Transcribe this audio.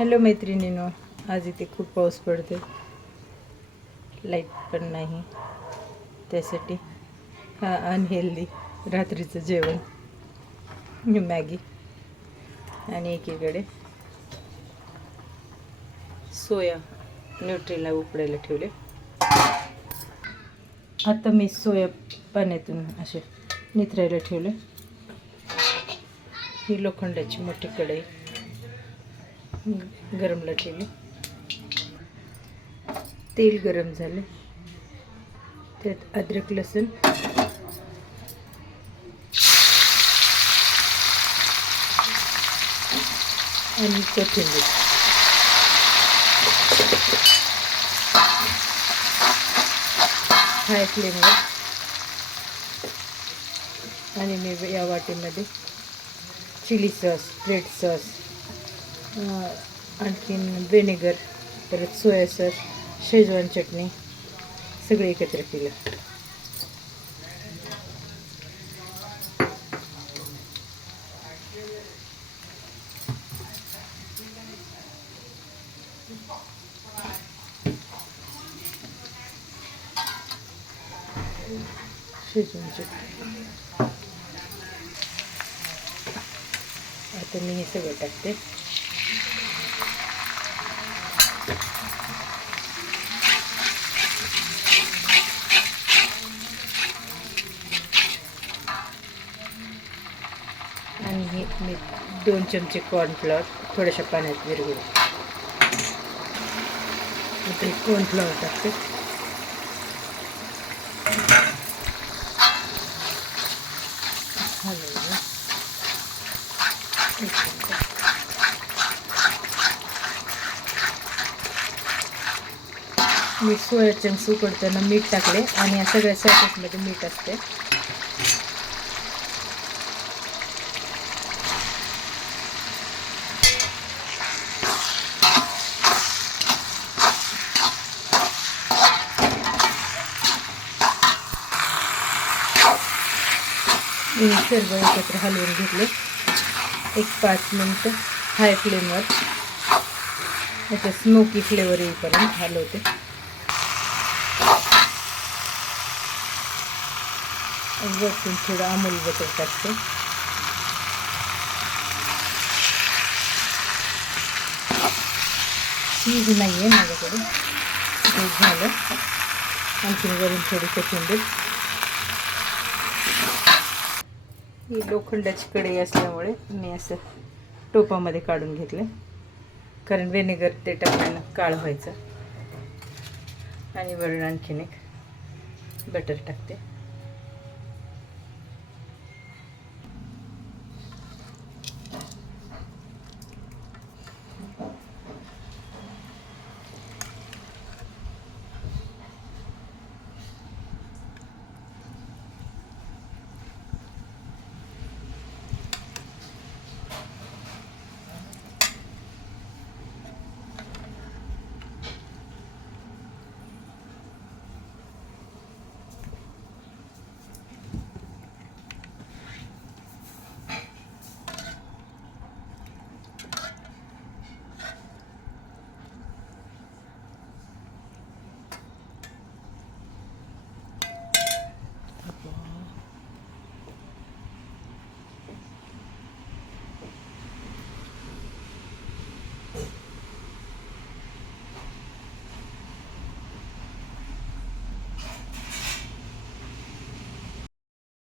Hello मैत्रिणींनो, आज इथे खूप पाऊस पडते, लाईट पण नाही, त्यासाठी हा अनहेल्दी रात्रीचं जेवण मॅगी आणि एकीकडे सोया न्यूट्रेला उकडायला ठेवले. आता मी सोया पाण्यातून असे निथरायला ठेवले. ही लोखंडाची मोठी कढई गरमला ठेवली. तेल गरम झाले, त्यात अद्रक लसूण आणि कोथिंबीर हाय फ्लेमवर. आणि मी या वाटीमध्ये चिली सॉस, रेड सॉस, आणखीन व्हिनेगर, परत सोया सॉस, शेजवान चटणी सगळे एकत्र केलं. शेजवान चटणी आता मी हे सगळं टाकते. आणि हे मी 2 चमचे कॉर्नफ्लॉवर थोड्याशा पाण्यात विरघळून आता कॉर्नफ्लॉवर टाकते. मी सोया चंक्स उकडताना मीठ टाकले आणि या सगळ्या सॉसेसमध्ये मीठ असते. मी सर्व एकत्र हलवून घेतले. एक 5 मिनिटं हाय फ्लेमवर याचा स्मोकी फ्लेवर येईपर्यंत हलवते. वरतून थोडं अमूल बटर टाकते. चीज नाही आहे माझ्याकडे, ते झालं. आणखीन वरून थोडी कोथिंबीर. ही लोखंडाची कढई असल्यामुळे मी असं टोपामध्ये काढून घेतले, कारण व्हिनेगर ते टाकल्यानं काळं व्हायचं. आणि वरून आणखीन एक बटर टाकते.